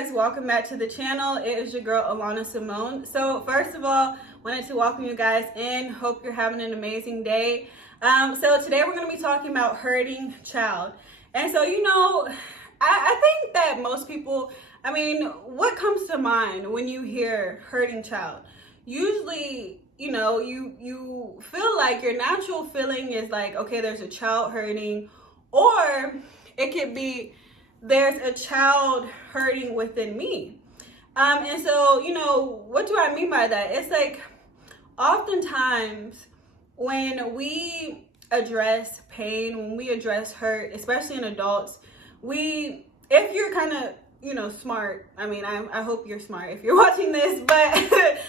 guys, welcome back to the channel. It is your girl Alana Simone. So first of all, wanted to welcome you guys in. Hope you're having an amazing day. So today we're going to be talking about hurting child. And so I think that most people, what comes to mind when you hear hurting child? Usually, you feel like your natural feeling is like, okay, there's a child hurting, or it could be there's a child hurting within me. And so, what do I mean by that? It's like oftentimes when we address pain, when we address hurt, especially in adults, if you're kind of, smart, I hope you're smart if you're watching this, but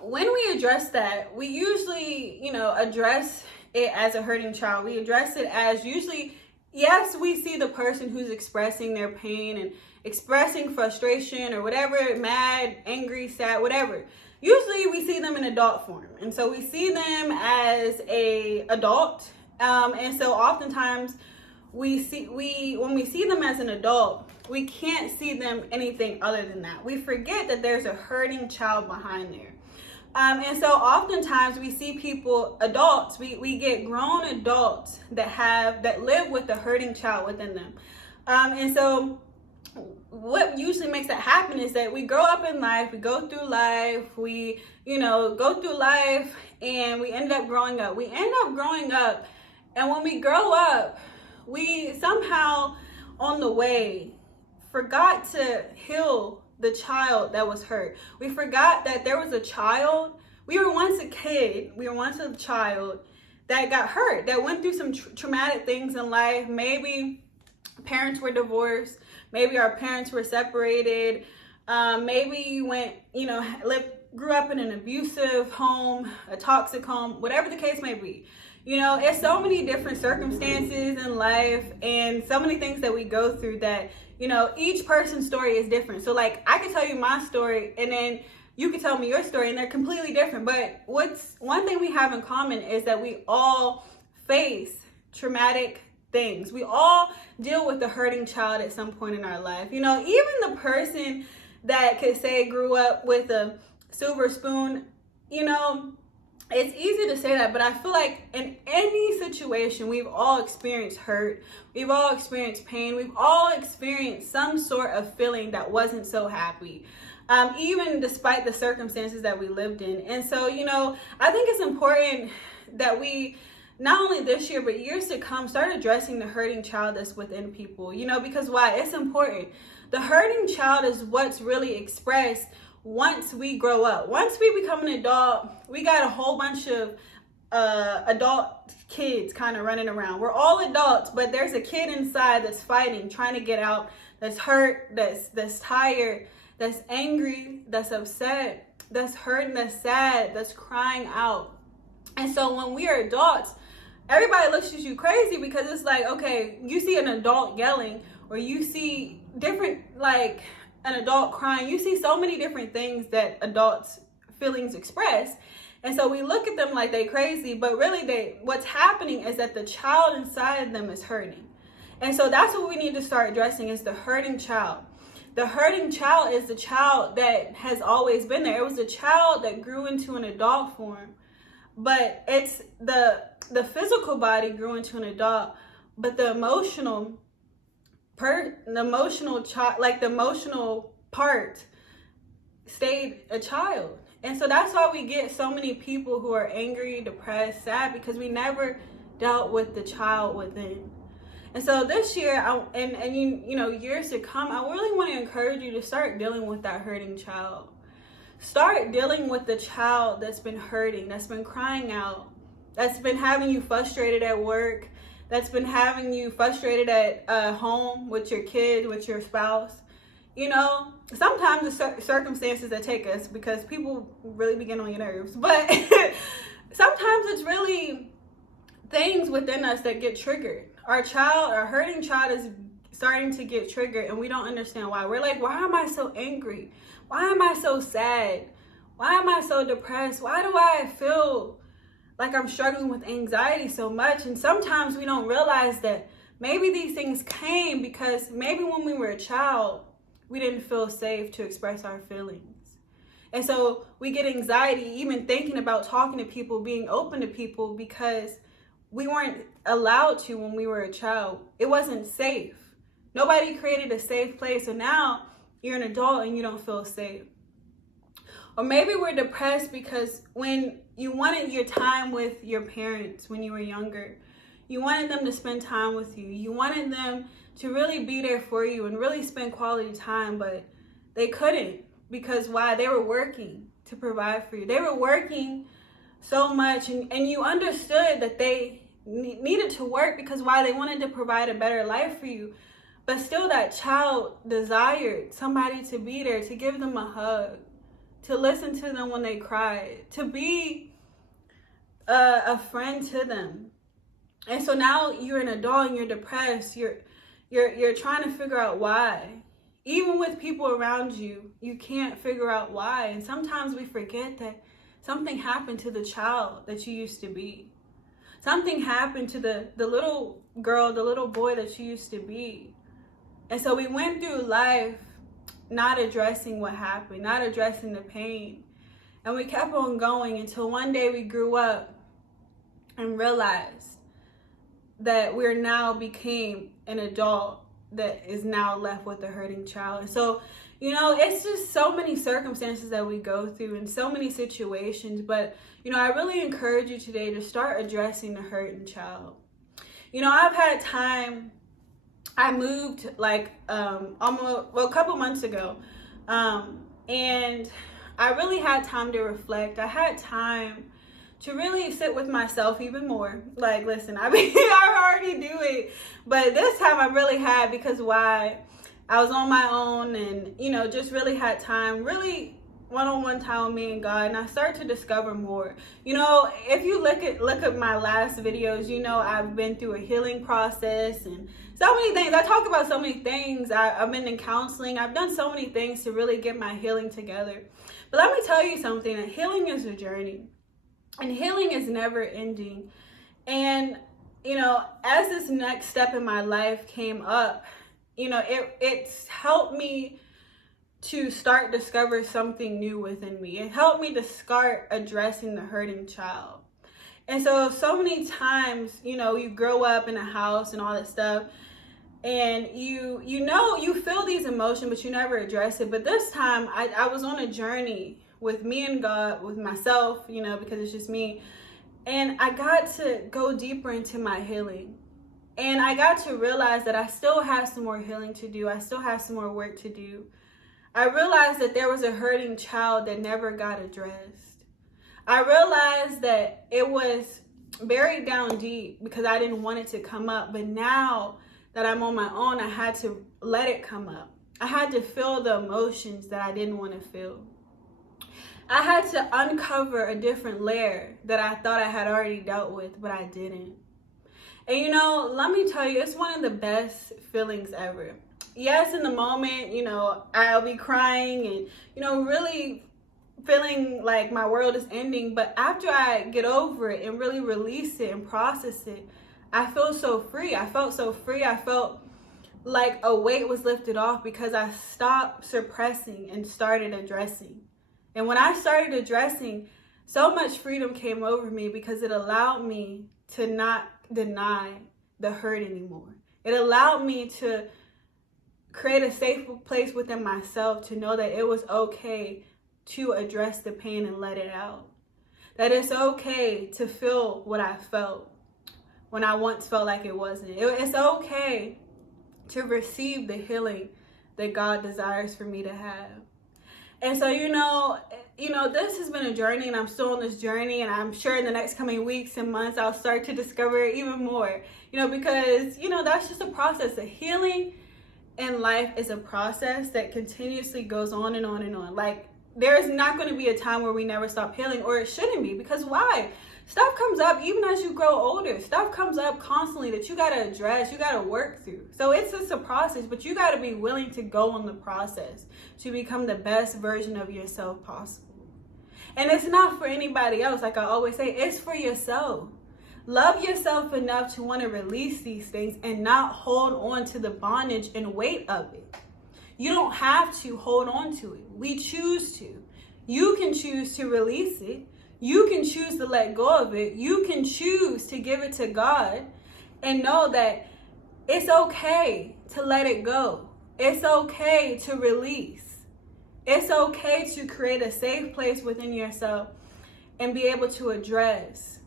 when we address that, we usually, address it as a hurting child. We address it as usually, yes, we see the person who's expressing their pain and expressing frustration or whatever, mad, angry, sad, whatever. Usually we see them in adult form. And so we see them as a adult. And so oftentimes when we see them as an adult, we can't see them anything other than that. We forget that there's a hurting child behind there. And so oftentimes we see people, adults, we get grown adults that live with the hurting child within them. And so what usually makes that happen is that we grow up in life, we go through life, we, go through life and we end up growing up. We end up growing up, and when we grow up, we somehow on the way forgot to heal the child that was hurt. We forgot that there was a child. We were once a kid. We were once a child that got hurt, that went through some traumatic things in life. Maybe parents were divorced. Maybe our parents were separated. Maybe you grew up in an abusive home, a toxic home, whatever the case may be. It's so many different circumstances in life and so many things that we go through that, each person's story is different. So like I could tell you my story and then you could tell me your story and they're completely different. But one thing we have in common is that we all face traumatic things. We all deal with the hurting child at some point in our life. Even the person that could say grew up with a silver spoon, it's easy to say that, but I feel like in any situation, we've all experienced hurt. We've all experienced pain. We've all experienced some sort of feeling that wasn't so happy, even despite the circumstances that we lived in. And so, I think it's important that we, not only this year, but years to come, start addressing the hurting child that's within people, because why? It's important. The hurting child is what's really expressed once we grow up. Once we become an adult, we got a whole bunch of adult kids kind of running around. We're all adults, but there's a kid inside that's fighting, trying to get out, that's hurt, that's tired, that's angry, that's upset, that's hurting, that's sad, that's crying out. And so when we are adults, everybody looks at you crazy because it's like, okay, you see an adult yelling, or you see different, like an adult crying. You see so many different things that adults' feelings express. And so we look at them like they crazy, but really what's happening is that the child inside of them is hurting. And so that's what we need to start addressing, is the hurting child. The hurting child is the child that has always been there. It was a child that grew into an adult form, but it's the physical body grew into an adult, but the emotional part stayed a child. And so that's why we get so many people who are angry, depressed, sad, because we never dealt with the child within. And so this year, years to come, I really want to encourage you to start dealing with that hurting child. Start dealing with the child that's been hurting, that's been crying out, that's been having you frustrated at work, that's been having you frustrated at home with your kids, with your spouse. Sometimes the circumstances that take us, because people really begin on your nerves, but sometimes it's really things within us that get triggered. Our hurting child is starting to get triggered, and we don't understand why. We're like, why am I so angry? Why am I so sad? Why am I so depressed? Why do I feel like I'm struggling with anxiety so much? And sometimes we don't realize that maybe these things came because maybe when we were a child, we didn't feel safe to express our feelings. And so we get anxiety even thinking about talking to people, being open to people, because we weren't allowed to when we were a child. It wasn't safe. Nobody created a safe place. So now you're an adult and you don't feel safe. Or maybe we're depressed because when you wanted your time with your parents when you were younger, you wanted them to spend time with you. You wanted them to really be there for you and really spend quality time, but they couldn't, because why? They were working to provide for you. They were working so much, and you understood that they needed to work because why? They wanted to provide a better life for you. But still, that child desired somebody to be there, to give them a hug, to listen to them when they cried, to be a friend to them. And so now you're an adult and you're depressed. You're trying to figure out why. Even with people around you, you can't figure out why. And sometimes we forget that something happened to the child that you used to be. Something happened to the little girl, the little boy that you used to be. And so we went through life not addressing what happened, not addressing the pain. And we kept on going until one day we grew up and realized that we're now became an adult that is now left with a hurting child. And so, it's just so many circumstances that we go through and so many situations. But, I really encourage you today to start addressing the hurting child. I've had time. I moved a couple months ago. And I really had time to reflect. I had time to really sit with myself even more. Like, listen, I already do it. But this time I really had, because why? I was on my own and, just really had time, really one-on-one time with me and God. And I started to discover more. If you look at my last videos, I've been through a healing process and so many things. I talk about so many things. I've been in counseling. I've done so many things to really get my healing together. But let me tell you something, that healing is a journey. And healing is never ending. And, as this next step in my life came up, it's helped me to start discover something new within me. It helped me to start addressing the hurting child. And so many times, you grow up in a house and all that stuff, and you feel these emotions, but you never address it. But this time I was on a journey with me and God, with myself, because it's just me. And I got to go deeper into my healing. And I got to realize that I still have some more healing to do. I still have some more work to do. I realized that there was a hurting child that never got addressed. I realized that it was buried down deep because I didn't want it to come up. But now that I'm on my own, I had to let it come up. I had to feel the emotions that I didn't want to feel. I had to uncover a different layer that I thought I had already dealt with, but I didn't. And let me tell you, it's one of the best feelings ever. Yes, in the moment, I'll be crying and, really feeling like my world is ending. But after I get over it and really release it and process it, I feel so free. I felt so free. I felt like a weight was lifted off because I stopped suppressing and started addressing. And when I started addressing, so much freedom came over me because it allowed me to not deny the hurt anymore. It allowed me to create a safe place within myself to know that it was okay to address the pain and let it out. That it's okay to feel what I felt when I once felt like it wasn't. It's okay to receive the healing that God desires for me to have. And so, this has been a journey, and I'm still on this journey, and I'm sure in the next coming weeks and months, I'll start to discover even more, because, that's just a process. The healing in life is a process that continuously goes on and on and on. Like, there's not going to be a time where we never stop healing, or it shouldn't be, because why? Stuff comes up even as you grow older. Stuff comes up constantly that you got to address, you got to work through. So it's just a process, but you got to be willing to go on the process to become the best version of yourself possible. And it's not for anybody else. Like I always say, it's for yourself. Love yourself enough to want to release these things and not hold on to the bondage and weight of it. You don't have to hold on to it. We choose to. You can choose to release it. You can choose to let go of it. You can choose to give it to God and know that it's okay to let it go. It's okay to release. It's okay to create a safe place within yourself and be able to address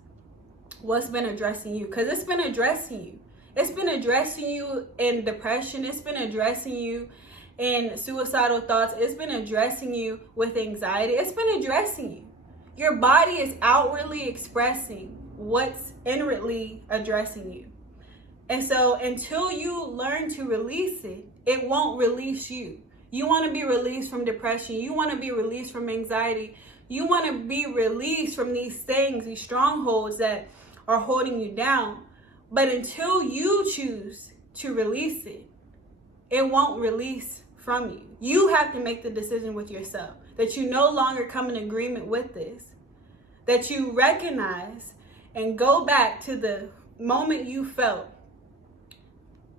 what's been addressing you. Because it's been addressing you. It's been addressing you in depression. It's been addressing you in suicidal thoughts. It's been addressing you with anxiety. It's been addressing you. Your body is outwardly expressing what's inwardly addressing you. And so until you learn to release it, it won't release you. You want to be released from depression. You want to be released from anxiety. You want to be released from these things, these strongholds that are holding you down. But until you choose to release it, it won't release from you. You have to make the decision with yourself that you no longer come in agreement with this, that you recognize and go back to the moment you felt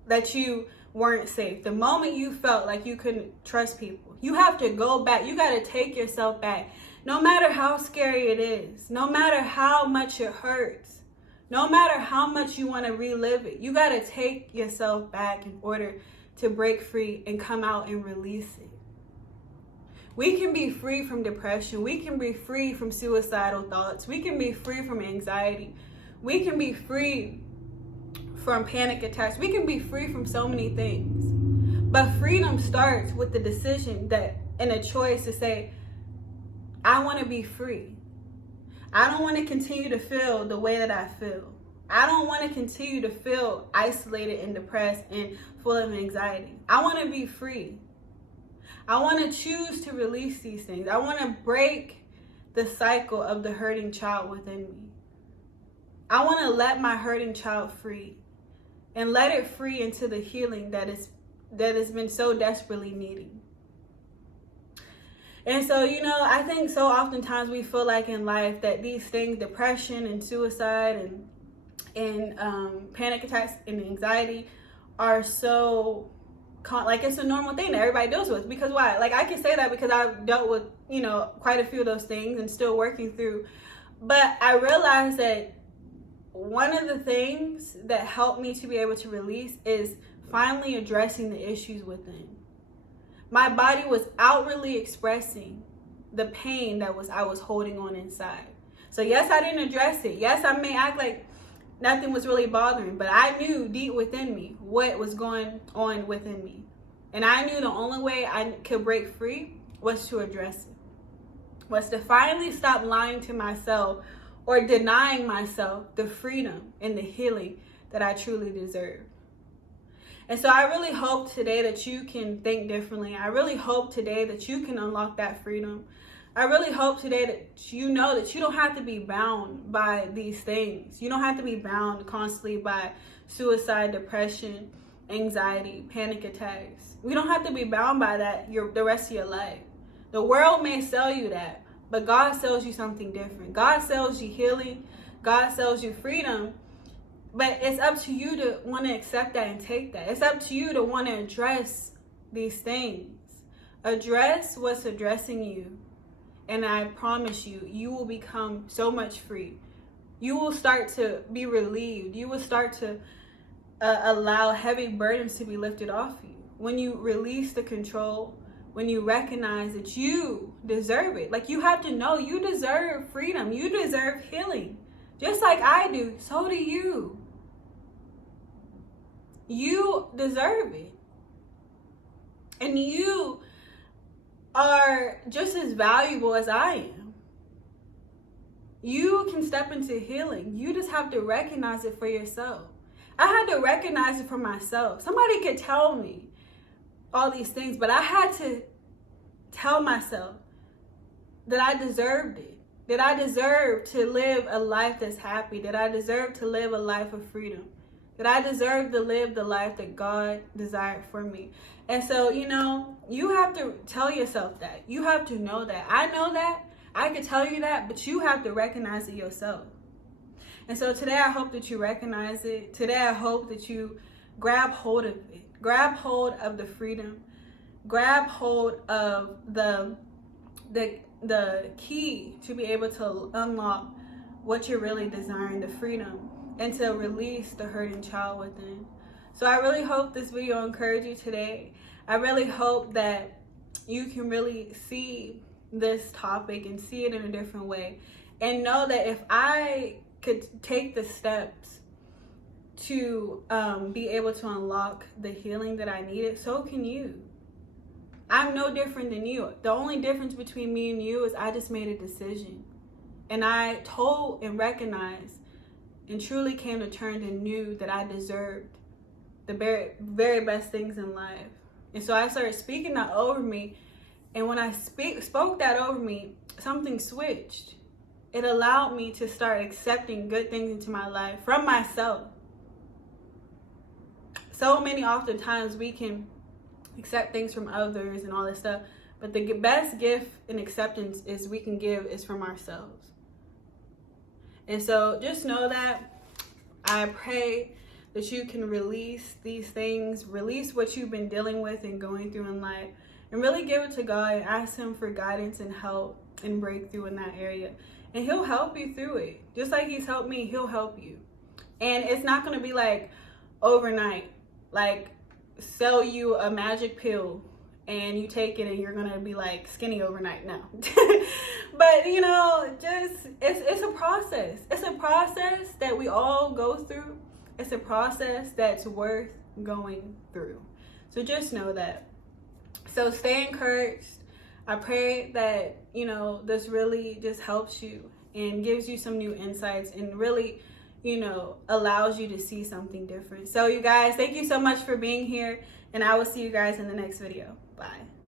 that you weren't safe, the moment you felt like you couldn't trust people. You have to go back. You got to take yourself back. No matter how scary it is, no matter how much it hurts, no matter how much you want to relive it, you got to take yourself back in order to break free and come out and release it. We can be free from depression. We can be free from suicidal thoughts. We can be free from anxiety. We can be free from panic attacks. We can be free from so many things. But freedom starts with the decision that and a choice to say, I want to be free. I don't want to continue to feel the way that I feel. I don't want to continue to feel isolated and depressed and full of anxiety. I want to be free. I want to choose to release these things. I want to break the cycle of the hurting child within me. I want to let my hurting child free and let it free into the healing that has been so desperately needing. And so, I think so oftentimes we feel like in life that these things, depression and suicide and panic attacks and anxiety are so like it's a normal thing that everybody deals with. Because why? Like I can say that because I've dealt with, quite a few of those things and still working through. But I realized that one of the things that helped me to be able to release is finally addressing the issues within. My body was outwardly expressing the pain that I was holding on inside. So yes, I didn't address it. Yes, I may act like nothing was really bothering, but I knew deep within me what was going on within me. And I knew the only way I could break free was to address it, was to finally stop lying to myself or denying myself the freedom and the healing that I truly deserve. And so I really hope today that you can think differently. I really hope today that you can unlock that freedom. I really hope today that you know that you don't have to be bound by these things. You don't have to be bound constantly by suicide, depression, anxiety, panic attacks. We don't have to be bound by that the rest of your life. The world may sell you that, but God sells you something different. God sells you healing. God sells you freedom. But it's up to you to want to accept that and take that. It's up to you to want to address these things. Address what's addressing you. And I promise you, you will become so much free. You will start to be relieved. You will start to allow heavy burdens to be lifted off you. When you release the control, when you recognize that you deserve it. Like you have to know you deserve freedom. You deserve healing. Just like I do, so do you. You deserve it. And you are just as valuable as I am. You can step into healing. You just have to recognize it for yourself. I had to recognize it for myself. Somebody could tell me all these things, but I had to tell myself that I deserved it. That I deserve to live a life that's happy. That I deserve to live a life of freedom. That I deserve to live the life that God desired for me. And so, you have to tell yourself that. You have to know that. I know that. I can tell you that, but you have to recognize it yourself. And so today I hope that you recognize it. Today I hope that you grab hold of it. Grab hold of the freedom. Grab hold of the key to be able to unlock what you're really desiring, the freedom, and to release the hurting child within. So I really hope this video encouraged you today. I really hope that you can really see this topic and see it in a different way, and know that if I could take the steps to be able to unlock the healing that I needed, so can you. I'm no different than you. The only difference between me and you is I just made a decision. And I told and recognized and truly came to terms and knew that I deserved the very, very best things in life. And so I started speaking that over me. And when I spoke that over me, something switched. It allowed me to start accepting good things into my life from myself. So many oftentimes we can accept things from others and all this stuff, but the best gift and acceptance is we can give is from ourselves. And so just know that I pray that you can release these things, release what you've been dealing with and going through in life, and really give it to God and ask him for guidance and help and breakthrough in that area. And he'll help you through it. Just like he's helped me, he'll help you. And it's not going to be like overnight, like sell you a magic pill and you take it and you're gonna be like skinny overnight. No. But you know, just it's a process. It's a process that we all go through. It's a process that's worth going through. So just know that. So stay encouraged. I pray that, you know, this really just helps you and gives you some new insights and really, you know, allows you to see something different. So you guys, thank you so much for being here, and I will see you guys in the next video. Bye.